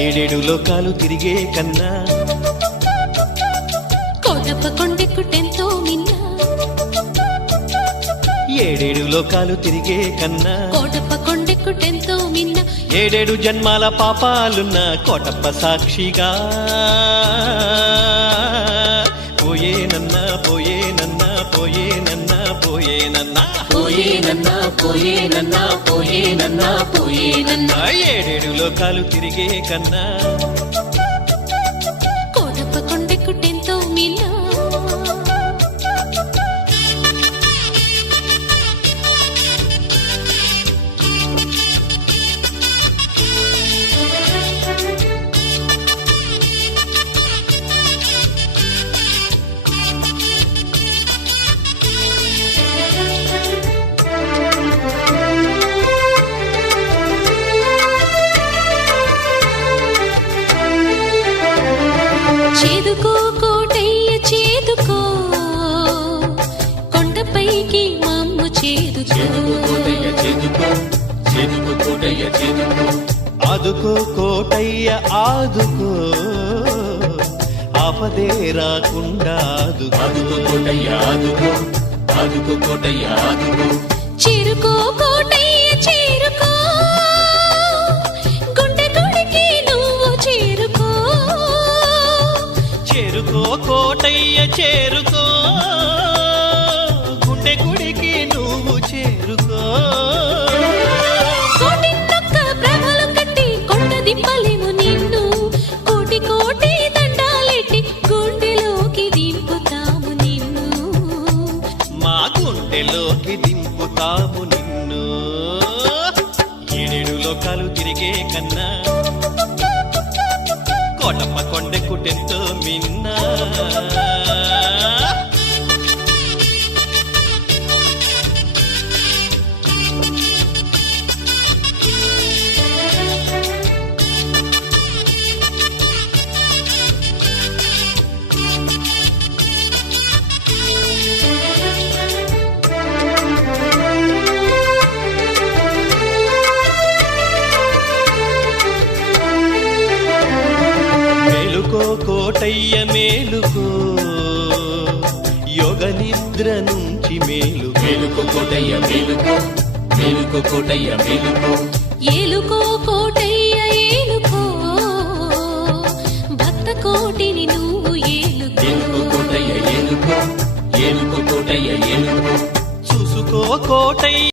ఏడేడు లోకాలు తిరిగే కన్నా. కోటప్ప కొండెక్కుటెంతో మిన్న ఏడేడు లోకాలు తిరిగే కన్నా. కోటప్ప కొండెక్కుటెంతో మిన్న ఏడేడు జన్మాల పాపాలున్న కోటప్ప సాక్షిగా. పోయేనన్నా పోయేనన్నా పోయేనన్నా పోయేనన్నా. ఏడేడు లోకాలు తిరిగే కన్నా చేదుకో కోటయ్య చేదుకో. కొండపైకి మమ్ము చేదుకో. చేదుకు కోటయ్య చేదుకు చేదుకు కోటయ్య చేదుకు. ఆదుకో కోటయ్య ఆదుకో. ఆపదే రాకుండా ఆదుకు. ఆదుకో కోటయ్య ఆదుకు ఆదుకు కోటయ్య ఆదుకు. చేరుకో చేరుకో గుండె గుడికి నువ్వు చేరుకో. దింపలేము నిన్ను. కోటి కోటి దండాలెట్టి గుండెలోకి దింపుతాము నిన్ను. మా గుండెలోకి దింపుతాము నిన్ను. ఏడేడు లోకాలు తిరిగే కన్నా కోటమ్మ కొండెక్కుటెంతో మిన్నా. కోటయ్య మేలుకో యోగ నిద్ర నుంచి మేలు మేలుకు కోటయ్య మేలుకు మేలుకు కోటయ్య మేలుకు. ఏలుకో కోటయ్య ఏలుకో భక్త కోటిని నువ్వు ఏలుకో. ఏలుకు కోటయ్య ఏలుకు ఏలుకు కోటయ్య ఏలుకు. చూసుకో కోటయ్య.